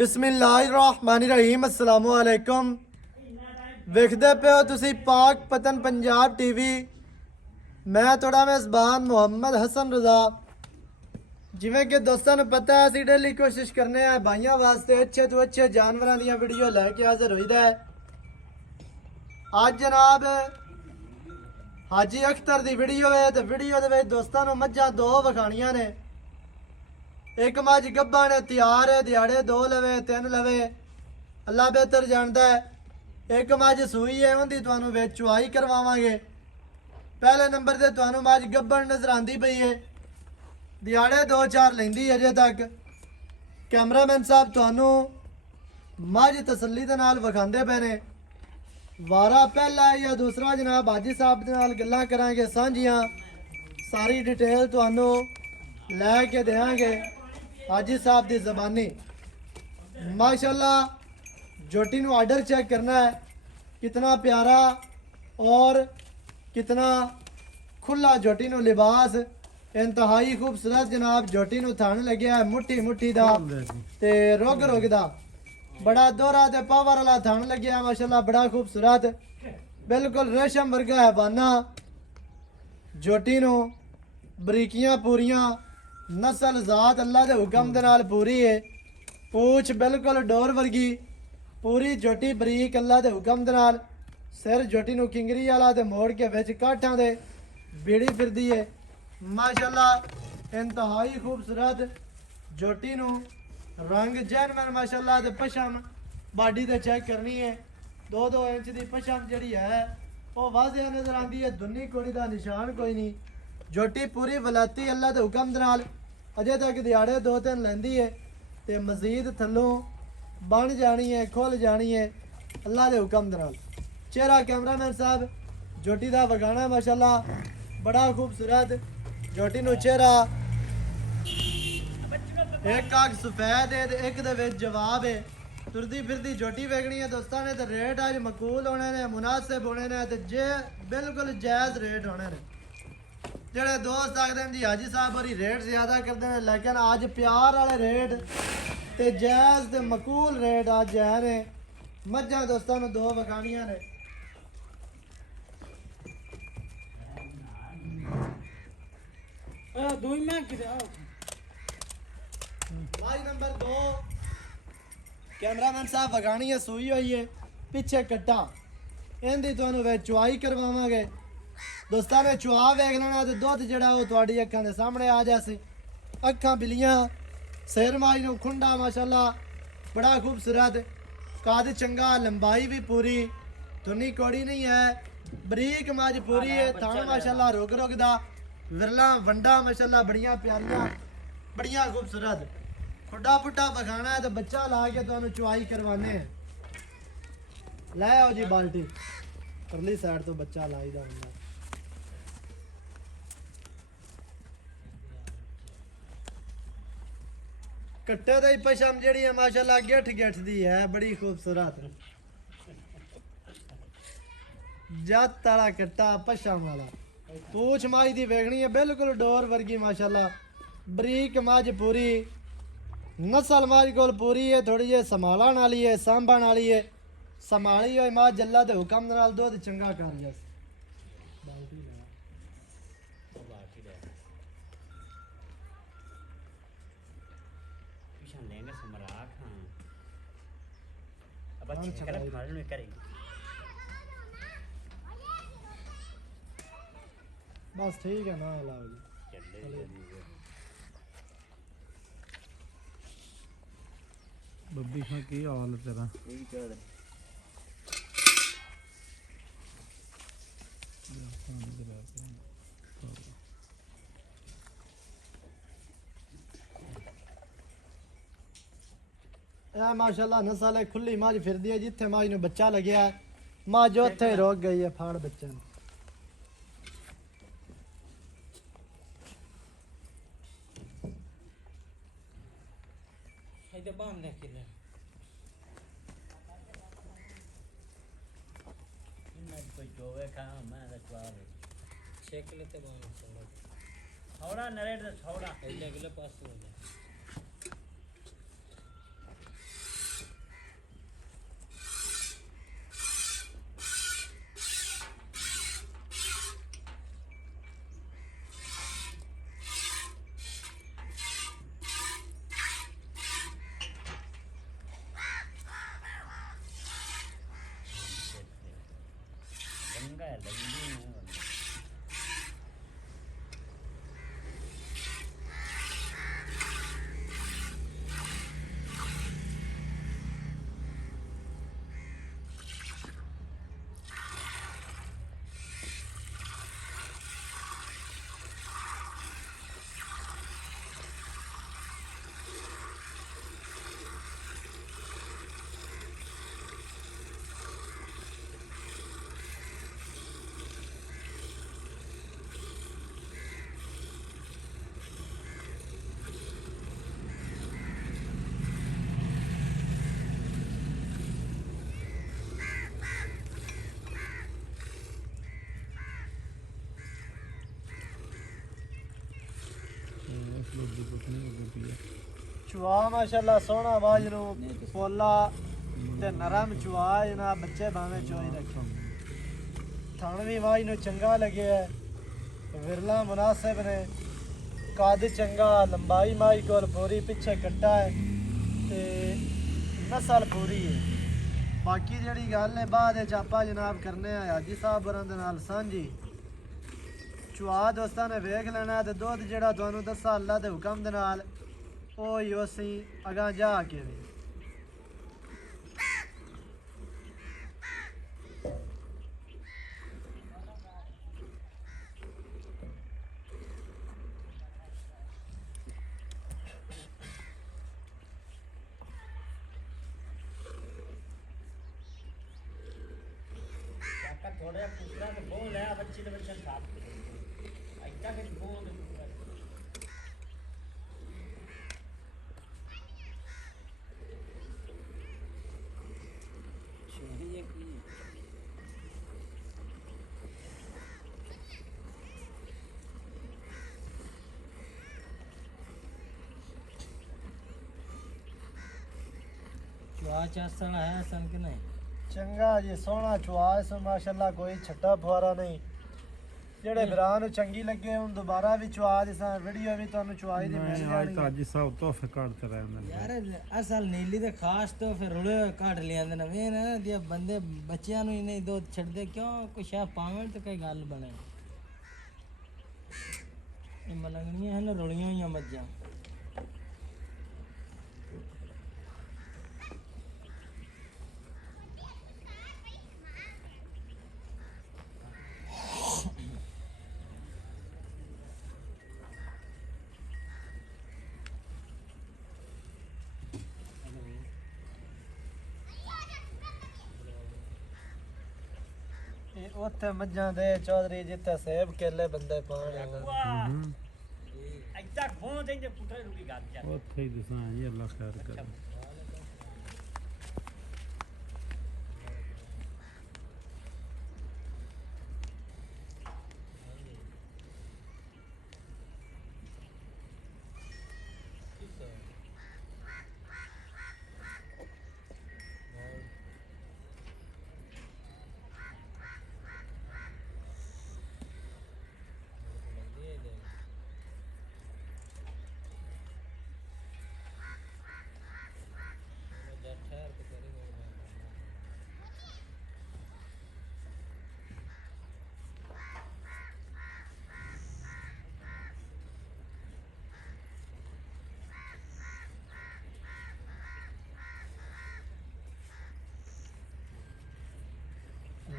बिस्मिल्लाहिर्रहमानिर्रहीम अस्सलाम वालेकुम। वेखदे पे हो तुसी पाक पतन पंजाब टीवी। मैं थोड़ा मेज़बान मुहम्मद हसन रज़ा। जिमें कि दोस्तों ने पता है असी डेली कोशिश करने हैं भाइयों वास्ते अच्छे तो अच्छे जानवरों दी वीडियो लैके हाजिर होईदा है। आज जनाब हाजी अख्तर दी वीडियो है तो वीडियो दे विच दोस्तों ने मज्जां दो विखाणियां ने। एक मज गब्बा ने तैयार है, दिहाड़े दो लवे तीन लवे, अल्लाह बेहतर जानता है। एक मज सूई है, उनकी तुहानू विच चुआई करवावांगे। पहले नंबर से तुहानू मज गब्बन नजर आंदी पई है, दिहाड़े दो चार लैंदी अजे तक। कैमरामैन साहब तुहानू मज तसल्ली दे नाल विखांदे पे ने। वारा पहला है या दूसरा जनाब हाजी साहब दे नाल गल्लां करांगे सांझियां, सारी डिटेल तुहानू लैके देंगे हाजी साहब की ज़बानी। माशाल्लाह जोटी नू आर्डर चेक करना है, कितना प्यारा और कितना खुला जोटी नू लिबास, इंतहाई खूबसूरत जनाब जोटी नू थन लग्या है। मुट्ठी मुट्ठी दा ते रुग रुग दा बड़ा दोहरा ते पावर वाला थन लग्या है। माशाल्लाह बड़ा खूबसूरत, बिल्कुल रेशम वर्गा है बाना। जोटी नू बरीकियां पूरियां, नस्ल जात अल्लाह के हुक्म दे नाल पूरी है। पूछ बिल्कुल डोर वर्गी, पूरी जोटी बरीक अल्लाह के हुक्म दे नाल। सिर जोटी नू किंगरी वाला ते मोड़ के विच काठां दे बीड़ी फिरदी है। माशाल्लाह इंतहाई खूबसूरत जोटी नू रंग जैनवन माशाल्लाह ते पशम बाडी ते चेक करनी है। 2-2 इंच की पशम जिहड़ी है वो वाजिया नजर आती है, दुनी कोड़ी का निशान कोई नहीं। जोटी पूरी वलाती अल्लाह के हुक्म दे नाल अजे तक दिहाड़े दो तीन लैंदी है ते मजीद थल्लों बन जानी है, खुल जानी है अल्लाह के हुक्म दे नाल। चेहरा कैमरामैन साहब जोटी का वगाना माशाल्लाह बड़ा खूबसूरत। जोटी नू चेहरा एक अग सफेद है ते एक दे विच जवाब है। तुरदी फिरदी जोटी वेखनी है दोस्तों ने तो रेट अज मकूल होने ने, मुनासिब होने ने ते जे बिल्कुल जायज़ रेट होने ने। जेड़े दोस्त आखते हैं जी हाजी साहब होरी रेट ज़्यादा करते हैं, लेकिन अज प्यार वाले रेट ते जायज़ ते मकूल रेट अज है ने। मझां दोस्तों ने दो विखाणियां ने। भाई नंबर 2 कैमरामैन साहब विखाणी है, सूई हुई है, पिछे कट्टा। इनकी तुहानू विच चुआई करवावांगे। दोस्तों ने चुआ वेख लेना तो दुध जड़ा वो तुहाडी अखां दे सामने आ जासे। अखां बिलियां, सिर माई नू खुंडा माशाल्लाह बड़ा खूबसूरत, कद चंगा, लंबाई भी पूरी, धुनी कोड़ी नहीं है, बरीक मज पूरी है। थान माशाल्लाह रुग रुग दा, विरला वंडा माशाल्लाह बड़ियां प्यारियां, बड़ियां खूबसूरत। खुड्डा पुट्टा बखाना है तो बच्चा ला के तुहानू चुआई करवाने हैं। लै आओ जी बाल्टी, परली साइड तो बच्चा लाई दा हुंदा। कट्टे दी पशम जिहड़ी है माशाल्लाह गिठ गिठ दी है, बड़ी खूबसूरत। जत वाला कट्टा पशम वाला। पूछ माई दी वेखनी है बिल्कुल डोर वर्गी माशाल्लाह, बरीक मज पूरी, नस्ल मज कोल पूरी है। थोड़ी जी संभालन वाली है, सांभण वाली है, संभाली हुई मज अल्लाह दे हुक्म दे नाल दुध चंगा कर जस। बस ठीक है ना लाओ जी। बब्बी खां की हाल तेरा? माशाल्लाह नस्ल है, खुली मज फिरदी है। जिथे मज नू बच्चा लग्या है मज उत्थे रुक गई है। फाड़ बच्चे नू थोड़ा नरेट थोड़ा अगले पास हो जाए। ਇਸ ਬੱਬੀ ਕੁਛ ਨਹੀਂ ਹੋ ਗਈ ਚੁਆ ਮਾਸ਼ਾਅੱਲਾ ਸੋਹਣਾ ਬਾਜ ਨੂੰ ਪੋਲਾ ਤੇ ਨਰਮ ਚੁਆ ਜਨਾਬ ਬੱਚੇ ਭਾਵੇਂ ਚੋਈ ਰੱਖੋ ਥਣ ਵੀ ਬਾਜ ਨੂੰ ਚੰਗਾ ਲੱਗਿਆ ਹੈ ਵਿਰਲਾ ਮੁਨਾਸਿਬ ਨੇ ਕੱਦ ਚੰਗਾ ਲੰਬਾਈ ਮਾਈ ਕੋਲ ਪੂਰੀ ਪਿੱਛੇ ਕੱਟਾ ਹੈ ਤੇ ਨਸਲ ਪੂਰੀ ਹੈ ਬਾਕੀ ਜਿਹੜੀ ਗੱਲ ਹੈ ਬਾਅਦ ਵਿੱਚ ਆਪਾਂ ਜਨਾਬ ਕਰਨੇ ਆ ਹਾਜੀ ਸਾਹਿਬ ਹੋਰਾਂ ਦੇ ਨਾਲ ਸਾਂਝੀ ਚੁਆ ਦੋਸਤਾਂ ਨੇ ਵੇਖ ਲੈਣਾ ਤੇ ਦੁੱਧ ਜਿਹੜਾ ਤੁਹਾਨੂੰ ਦੱਸਾਂ ਅੱਲਾ ਦੇ ਹੁਕਮ ਦੇ ਨਾਲ ਉਹ ਹੀ ਅਸੀਂ ਅਗਾਂ ਜਾ ਕੇ ਵੀ थोड़ा पूछना तो बोल है बच्ची तो बच्चा साफ ऐसा के बोल चाहिए कि क्या चासन है सन के नहीं ਚੰਗਾ ਜੀ ਸੋਹਣਾ ਚੁਆ ਇਸ ਮਾਸ਼ਾਅੱਲਾ ਕੋਈ ਛੱਟਾ ਫੁਆਰਾ ਨਹੀਂ ਜਿਹੜੇ ਭਰਾ ਨੂੰ ਚੰਗੀ ਲੱਗੇ ਹੁਣ ਦੁਬਾਰਾ ਵੀ ਚੁਆ ਦੀ ਸਾਂ ਵੀਡੀਓ ਵੀ ਤੁਹਾਨੂੰ ਚੁਆਈ ਦੀ ਮਿਲ ਅੱਜ ਜਾਣੀ ਤਾਂ ਅੱਜ ਸਭ ਤੋਹਫੇ ਕੱਢਦੇ ਰਹਿੰਦੇ ਨੇ ਯਾਰ ਅਸਲ ਨੀਲੀ ਦੇ ਖਾਸ ਤੋਂ ਫਿਰ ਰੁਲੇ ਕੱਢ ਲਿਆਂਦੇ ਨੇ ਵੇ ਨਾ ਜੇ ਬੰਦੇ ਬੱਚਿਆਂ ਨੂੰ ਹੀ ਨਹੀਂ ਦੁੱਧ ਛੱਡਦੇ ਕਿਉਂ ਕੁਛ ਆ ਪਾਵਣ ਤੇ ਕੋਈ ਗੱਲ ਬਣੇ ਇਹ ਮਲੰਗਣੀਆਂ ਹਨ ਰੁਲੀਆਂ ਹੋਈਆਂ ਮੱਝਾਂ ਇਹ ਉੱਥੇ ਮੱਝਾਂ ਦੇ ਚੌਧਰੀ ਜਿੱਥੇ ਸੇਬ ਕੇਲੇ ਬੰਦੇ ਪਾਣ ਇੱਦਾਂ ਖੋਂ ਦੇ ਪੁੱਤਰੇ ਰੁਕੀ ਗੱਲ ਚੱਲ ਉੱਥੇ ਹੀ ਦਸਾਂ ਜੀ ਅੱਲਾ ਖੈਰ ਕਰੇ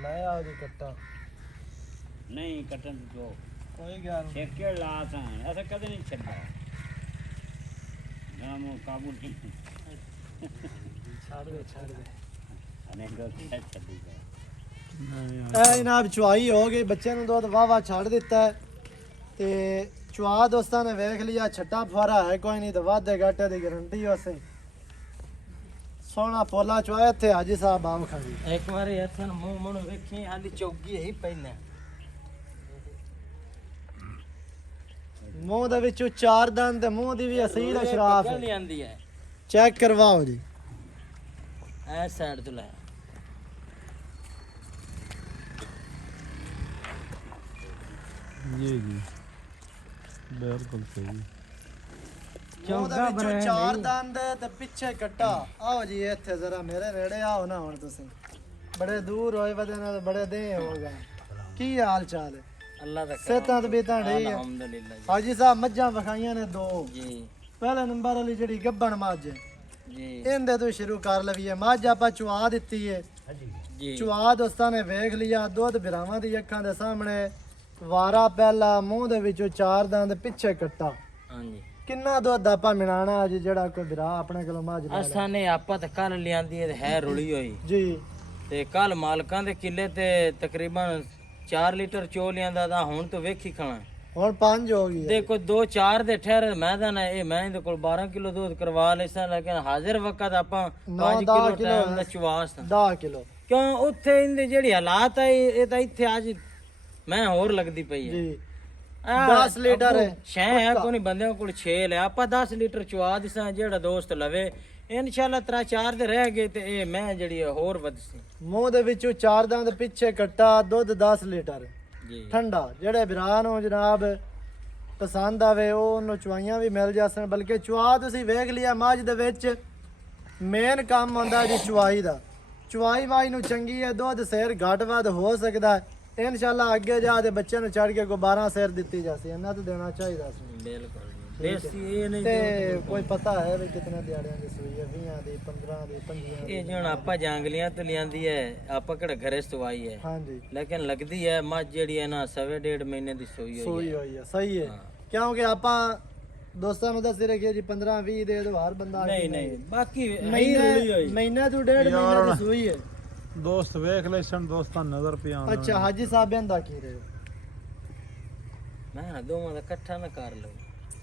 ਲੈ ਆਓ ਜੀ ਕੱਟਾ ਨਹੀਂ ਕੱਟਣ ਦੋ ਕੋਈ ਗੱਲ ਨਹੀਂ ਠੇਕੇ ਲਾ ਸਾਂ ਐਸਾ ਕਦੇ ਨਹੀਂ ਛੱਡਾ ਨਾਮੋ ਕਾਬੂ ਨਹੀਂ ਛੱਡ ਦੇ ਅਨੇਕ ਦੋ ਛੱਡੀ ਗਏ ਇਹ ਜਨਾਬ ਚੁਆਈ ਹੋ ਗਈ ਬੱਚੇ ਨੂੰ ਦੁੱਧ ਵਾਹ ਛੱਡ ਦਿੱਤਾ ਹੈ ਤੇ ਚੁਆ ਦੋਸਤਾਂ ਨੇ ਵੇਖ ਲਿਆ ਛੱਟਾ ਫੁਆਰਾ ਹੈ ਕੋਈ ਨਹੀਂ ਤੇ ਵਾਧੇ ਘਾਟੇ ਦੀ ਗਾਰੰਟੀ ਉਸੇ ਸੋਹਣਾ ਪੋਲਾ ਚੁਆ ਇੱਥੇ ਹਾਜੀ ਸਾਹਿਬ ਆਮ ਖਾਈ ਇੱਕ ਵਾਰੀ ਇੱਥੇ ਮੂੰਹ ਮੂੰਹ ਵੇਖੀ ਹਾਲੀ ਚੌਗੀ ਹੀ ਪਹਿਲਾਂ ਮੂੰਹ ਦੇ ਵਿੱਚੋਂ ਚਾਰ ਦੰਦ ਤੇ ਮੂੰਹ ਦੀ ਵੀ ਅਸੀਲ ਸ਼ਰਾਫ ਗੱਲ ਨਹੀਂ ਆਂਦੀ ਹੈ ਚੈੱਕ ਕਰਵਾਓ ਜੀ ਐ ਸਾਈਡ ਤੋਂ ਲੈ ਜੀ ਜੀ ਬਿਲਕੁਲ ਸਹੀ ਮੂੰਹ ਦੇ ਵਿੱਚੋਂ ਚਾਰ ਦੰਦ ਤੇ ਪਿੱਛੇ ਕੱਟਾ ਆਓ ਜੀ ਇੱਥੇ ਜ਼ਰਾ ਮੇਰੇ ਨੇੜੇ ਆਓ ਨਾ ਹੁਣ ਤੁਸੀਂ ਬੜੇ ਦੂਰ ਹੋਏ ਵਦੇ ਨਾਲ ਬੜੇ ਦੇ ਹੋਗਾ ਕੀ ਹਾਲ ਚਾਲ ਹੈ? ਅੱਲਾ ਦਾ ਸਿਹਤਾਂ ਤਬੀਅਤਾਂ ਠੀਕ ਹੈ? ਅਲਹਮਦੁਲਿਲਾ ਹਾਜੀ ਸਾਹਿਬ ਮੱਝਾਂ ਵਿਖਾਈਆਂ ਨੇ 2। ਜੀ ਪਹਿਲੇ ਨੰਬਰ ਵਾਲੀ ਜਿਹੜੀ ਗੱਬਣ ਮੱਝ ਹੈ, ਜੀ ਇਹਦੇ ਤੋਂ ਸ਼ੁਰੂ ਕਰ ਲਈਏ। ਮੱਝ ਆਪਾਂ ਚੁਆ ਦਿੱਤੀ ਹੈ। ਜੀ ਚੁਆ ਦੋਸਤਾਂ ਨੇ ਵੇਖ ਲਿਆ, ਦੁੱਧ ਬਿਰਾਵਾਂ ਦੀ ਅੱਖਾਂ ਦੇ ਸਾਹਮਣੇ, ਵਾਰਾ ਪਹਿਲਾ, ਮੂੰਹ ਦੇ ਵਿੱਚੋਂ 4 ਦੰਦ, ਪਿੱਛੇ ਕੱਟਾ। ਹਾਂਜੀ ਕਿੰਨਾ ਦੁੱਧ ਆਪਾਂ ਮਿਲਾਣਾ ਅੱਜ ਜਿਹੜਾ ਕੋਈ ਬਿਰਾ ਆਪਣੇ ਕੋਲੋਂ ਮੱਝ ਲੈ ਲੈ? ਅਸਾਂ ਨੇ ਆਪਾਂ ਤਾਂ ਕੱਲ ਲਿਆਂਦੀ ਹੈ ਰੁਲੀ ਹੋਈ ਜੀ ਤੇ ਕੱਲ ਮਾਲਕਾਂ ਦੇ ਕਿੱਲੇ ਤੇ ਤਕਰੀਬਨ 4 ਲੀਟਰ ਚੋ ਲਿਆਂਦਾ ਤਾਂ ਹੁਣ ਤੋਂ ਵੇਖੀ ਖਾਣਾ ਹੁਣ 5 ਹੋ ਗਈ ਹੈ। ਦੇਖੋ 2-4 ਦੇ ਠਹਿਰ ਮੈਂ ਤਾਂ ਨਾ ਇਹ ਮੈਂ ਇਹਦੇ ਕੋਲ 12 ਕਿਲੋ ਦੁੱਧ ਕਰਵਾ ਲੈਸਾਂ, ਲੇਕਿਨ ਹਾਜ਼ਰ ਵਕਤ ਆਪਾਂ 5 ਕਿਲੋ ਟਾਈਮ ਦਾ ਚਵਾਸ 10 ਕਿਲੋ ਕਿਉਂ ਉੱਥੇ ਇਹਦੇ ਜਿਹੜੀ ਹਾਲਾਤ ਆ ਇਹ ਤਾਂ ਇੱਥੇ ਅੱਜ ਮੈਂ ਹੋਰ ਲੱਗਦੀ ਪਈ ਹੈ ਜੀ। 10 ਲੀਟਰ ਹੈ ਛੇ ਹੈ ਕੋਈ ਨਹੀਂ ਬੰਦਿਆਂ ਕੋਲ 6 ਲਿਆ ਆਪਾਂ 10 ਲੀਟਰ ਚਵਾ ਦਿਸਾਂ, ਜਿਹੜਾ ਦੋਸਤ ਲਵੇ ਇਨਸ਼ਾਅੱਲਾ 3-4 ਦੇ ਰਹਿ ਗਏ ਤੇ ਇਹ ਮੈਂ ਜਿਹੜੀ ਹੋਰ ਵਧਸੀ। ਮੂੰਹ ਦੇ ਵਿੱਚੋਂ 4 ਦੰਦ, ਪਿੱਛੇ ਕੱਟਾ, ਦੁੱਧ 10 ਲੀਟਰ ਜੀ ਠੰਡਾ। ਜਿਹੜੇ ਬਿਰਾ ਨੂੰ ਜਨਾਬ ਪਸੰਦ ਆਵੇ ਉਹ ਉਹਨੂੰ ਚੁਆਈਆਂ ਵੀ ਮਿਲ ਜਾਸਣ। ਬਲਕਿ ਚੁਆ ਤੁਸੀਂ ਵੇਖ ਲਿਆ ਮੱਝ ਦੇ ਵਿੱਚ ਮੇਨ ਕੰਮ ਹੁੰਦਾ ਜੀ ਚੁਆਈ ਦਾ। ਚੁਆਈ ਵਾਈ ਨੂੰ ਚੰਗੀ ਹੈ, ਦੁੱਧ ਸਿਰ ਘੱਟ ਵੱਧ ਹੋ ਸਕਦਾ ਹੈ। ਇਨਸ਼ਾਅੱਲਾ ਅੱਗੇ ਜਾ ਤੇ ਬੱਚਿਆਂ ਨੂੰ ਚੜ ਕੇ ਕੋਈ 12 ਸਿਰ ਦਿੱਤੀ ਜਾਸੀ, ਇਹਨਾਂ ਤੋਂ ਦੇਣਾ ਚਾਹੀਦਾ ਸੀ। ਬਿਲਕੁਲ ਦੇਸੀ ਇਹ ਨਹੀਂ ਤੇ ਕੋਈ ਪਤਾ ਹੈ ਵੀ ਕਿਤਨੇ ਦਿਹਾੜਿਆਂ ਦੀ ਸੂਈ ਹੈ? 20 ਦੀ, 15 ਦੀ, 25 ਦੀ? ਇਹ ਜਣ ਆਪਾਂ ਜਾਂਗਲੀਆਂ ਤੋਂ ਲਿਆਂਦੀ ਹੈ, ਆਪਾਂ ਕਿਹੜਾ ਘਰੇ ਸਵਾਈ ਹੈ, ਹਾਂਜੀ ਲੇਕਿਨ ਲੱਗਦੀ ਹੈ ਮੱਝ ਜਿਹੜੀ ਹੈ ਨਾ 1.5 ਮਹੀਨੇ ਦੀ ਸੂਈ ਹੋਈ ਸੂਈ ਹੈ। ਹੋਈ ਹੈ, ਸਹੀ ਹੈ। ਹਾਂ। ਕਿਉਂਕਿ ਆਪਾਂ ਦੋਸਤਾਂ ਨੂੰ ਦੱਸ ਰੱਖਿਆ ਜੀ 15-20 ਦੇ ਦੋ ਹਰ ਬੰਦਾ ਨਹੀਂ ਨਹੀਂ ਬਾਕੀ ਨਹੀਂ ਰੁਲੀ ਹੋਈ ਮਹੀਨੇ ਤੋਂ 1.5 ਮਹੀਨੇ ਦੀ ਸੂਈ ਹੈ। ਦੋਸਤ ਵੇਖ ਲੈ ਸਨ, ਦੋਸਤਾਂ ਨਜ਼ਰ ਪਿਆ ਆਉਂਦਾ। ਅੱਛਾ ਹਾਜੀ ਸਾਹਿਬ ਦਾ ਕੀ ਰਹੇ ਮੈਂ ਦੋਵਾਂ ਦਾ ਇਕੱਠਾ ਨਾ ਕਰ ਲਓ।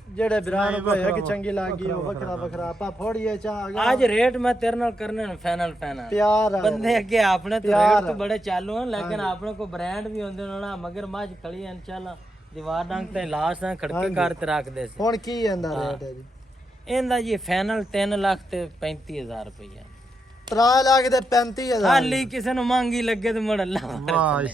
ਜਿਹੜੇ ਬਿਰਾਂ ਨੂੰ ਹੋਇਆ ਕਿ ਚੰਗੀ ਲੱਗ ਗਈ ਉਹ ਵੱਖਰਾ ਵੱਖਰਾ ਆਪਾਂ ਫੋੜੀਏ ਚਾਹ ਅੱਜ ਰੇਟ ਮੈਂ ਤੇਰੇ ਨਾਲ ਕਰਨੇ ਨੇ ਫਾਈਨਲ ਪਿਆਰ ਆ ਬੰਦੇ ਅੱਗੇ ਆਪਣੇ ਤੋਂ ਰੇਟ ਤੋਂ ਬੜੇ ਚਾਲੂ ਹਨ, ਲੇਕਿਨ ਆਪਣੇ ਕੋ ਬ੍ਰਾਂਡ ਵੀ ਹੁੰਦੇ ਨੇ ਨਾ, ਮਗਰ ਮੱਝ ਖੜੀ ਹੈ ਇਨਸ਼ਾਅੱਲਾ ਦੀਵਾਰ ਡੰਗ ਤੇ ਲਾਸ਼ ਨਾਲ ਖੜਕੇ ਕਰ ਤੇ ਰੱਖਦੇ ਸੀ। ਹੁਣ ਕੀ ਇਹਦਾ ਰੇਟ ਹੈ ਜੀ? ਇਹਦਾ ਜੀ ਫਾਈਨਲ 3 ਲੱਖ ਤੇ 35,000 ਰੁਪਇਆ। 3 ਲੱਖ ਤੇ 35,000 ਹਾਲੀ ਕਿਸੇ ਨੂੰ ਮੰਗੀ ਲੱਗੇ ਤੇ ਮੁੜ ਅੱਲਾ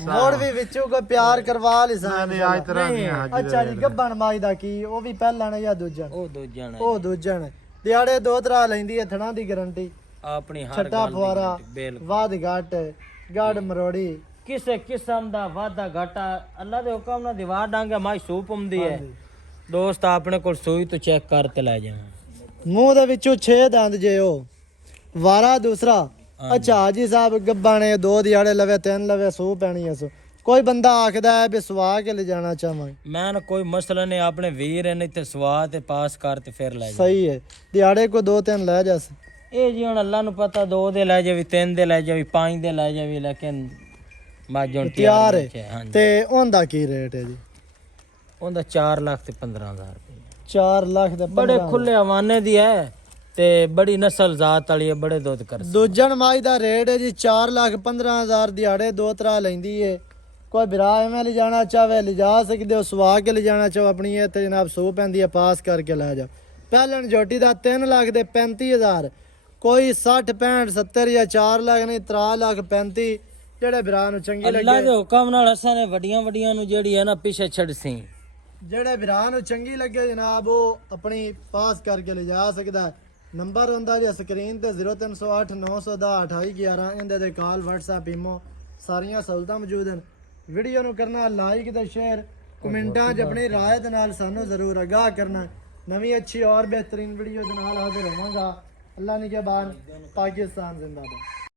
ਮੋੜ ਵੀ ਵਿੱਚੋਂ ਕੋਈ ਪਿਆਰ ਕਰਵਾ ਲਿਸਾਂ ਨਹੀਂ ਅੱਜ ਤਰ੍ਹਾਂ ਦੀਆਂ ਅੱਛਾ ਜੀ ਗੱਬਣ ਮਾਈ ਦਾ ਕੀ ਉਹ ਵੀ ਪਹਿਲਾਂ ਨੇ ਜਾਂ ਦੂਜਾ? ਉਹ ਦੂਜਾ ਨੇ ਉਹ ਦੂਜਾ ਨੇ ਦਿਹਾੜੇ 2 ਤਰ੍ਹਾਂ ਲੈਂਦੀ ਹੈ, ਥਣਾ ਦੀ ਗਾਰੰਟੀ, ਆਪਣੀ ਹਰ ਛੱਟਾ ਗੱਲ ਦੀ ਫੁਆਰਾ, guarantee, ਬਿਲਕੁਲ ਵਾਦ ਘਾਟ, ਗਾੜ ਮਰੋੜੀ, ਕਿਸੇ ਕਿਸਮ ਦਾ ਵਾਧਾ ਘਾਟਾ ਅੱਲਾ ਦੇ ਹੁਕਮ ਨਾਲ ਦੀਵਾਰ ਡਾਂਗਾ ਮਾਈ ਸੂਪ ਹੁੰਦੀ ਹੈ। ਦੋਸਤ ਆਪਣੇ ਕੋਲ ਸੂਈ ਤੋਂ ਚੈੱਕ ਕਰ ਤੇ ਲੈ ਜਾਣਾ। ਮੂੰਹ ਦੇ ਵਿੱਚੋਂ 6 ਦੰਦ ਜੇ ਉਹ ਵਾਰਾ ਦੂਸਰਾ। ਅੱਛਾ ਹਾਜੀ ਸਾਹਿਬ ਗੱਬਾ ਨੇ 2 ਦਿਹਾੜੇ ਲਵੇ 3 ਲਵੇ ਸੂ ਪੈਣੀ ਐ। ਕੋਈ ਬੰਦਾ ਆਖਦਾ ਹੈ ਵੀ ਸਵਾ ਕੇ ਲੈ ਜਾਣਾ ਚਾਹਾਂਗੇ, ਮੈਂ ਨਾ ਕੋਈ ਮਸਲਾ ਨਹੀਂ, ਆਪਣੇ ਵੀਰ ਨੇ ਤੇ ਸਵਾ ਤੇ ਪਾਸ ਕਰ ਤੇ ਫਿਰ ਲੈ ਜਾ। ਸਹੀ ਹੈ ਦਿਹਾੜੇ ਕੋ 2-3 ਲੈ ਜਾਸ। ਇਹ ਜੀ ਹੁਣ ਅੱਲਾ ਨੂੰ ਪਤਾ 2 ਦੇ ਲੈ ਜਾਵੀ, 3 ਦੇ ਲੈ ਜਾਵੀ, 5 ਦੇ ਲੈ ਜਾਵੀ, ਲੇਕਿਨ ਮਾਜੋਂ ਤਿਆਰ ਹੈ। ਤੇ ਉਹਦਾ ਕੀ ਰੇਟ ਹੈ ਜੀ? ਉਹਦਾ 4 ਲੱਖ ਤੇ 15,000 ਰੁਪਏ। 4 ਲੱਖ ਦੇ ਬੜੇ ਖੁੱਲੇ ਹਵਾਨੇ ਦੀ ਹੈ ਤੇ ਬੜੀ ਨਸਲ ਜ਼ਾਤ ਵਾਲੀ ਹੈ, ਬੜੇ ਦੁੱਧ ਕਰ। ਦੂਜਣ ਮਾਈ ਦਾ ਰੇਟ ਹੈ ਜੀ 4,15,000 ਦਿਹਾੜੇ 2 ਤਰ੍ਹਾਂ ਲੈਂਦੀ ਏ। ਕੋਈ ਬਿਰਾ ਐਵੇਂ ਲਿਜਾਣਾ ਚਾਹਵੇ ਲਿਜਾ ਸਕਦੇ ਹੋ, ਸਵਾ ਕੇ ਲਿਜਾਣਾ ਚਾਹੋ ਆਪਣੀ ਇਹ ਤੇ ਜਨਾਬ ਸੂ ਪੈਂਦੀ ਹੈ, ਪਾਸ ਕਰਕੇ ਲੈ ਜਾਓ। ਪਹਿਲਣ ਜੋਟੀ ਦਾ 3 ਲੱਖ ਦੇ 35,000, ਕੋਈ 60 65 70 ਜਾਂ 4 ਲੱਖ ਨਹੀਂ 3 ਲੱਖ 35। ਜਿਹੜੇ ਬਿਰਾ ਨੂੰ ਚੰਗੀ ਲੱਗੇ, ਅੱਲਾ ਦੇ ਹੁਕਮ ਨਾਲ ਅਸਾਂ ਨੇ ਵੱਡੀਆਂ ਵੱਡੀਆਂ ਨੂੰ ਜਿਹੜੀ ਹੈ ਨਾ ਪਿੱਛੇ ਛੱਡ ਸੀ। ਜਿਹੜੇ ਬਿਰਾ ਨੂੰ ਚੰਗੀ ਲੱਗੇ ਜਨਾਬ ਉਹ ਆਪਣੀ ਪਾਸ ਕਰਕੇ ਲਿਜਾ ਸਕਦਾ। ਨੰਬਰ ਹੁੰਦਾ ਜੀ ਸਕਰੀਨ ਤੇ 0308 910 2811। ਇਹਦੇ ਤੇ ਕਾਲ WhatsApp ਈਮੋ ਸਾਰੀਆਂ ਸਹੂਲਤਾਂ ਮੌਜੂਦ ਹਨ। ਵੀਡੀਓ ਨੂੰ ਕਰਨਾ ਲਾਈਕ ਤੇ ਸ਼ੇਅਰ, ਕਮੈਂਟਾਂ 'ਚ ਆਪਣੀ ਰਾਏ ਦੇ ਨਾਲ ਸਾਨੂੰ ਜ਼ਰੂਰ ਆਗਾਹ ਕਰਨਾ। ਨਵੀਂ ਅੱਛੀ ਔਰ ਬਿਹਤਰੀਨ ਵੀਡੀਓ ਦੇ ਨਾਲ ਹਾਜ਼ਰ ਹੋਵਾਂਗਾ। ਅੱਲਾ ਨਿਗਹਿਬਾਨ, ਪਾਕਿਸਤਾਨ ਜ਼ਿੰਦਾਬਾਦ।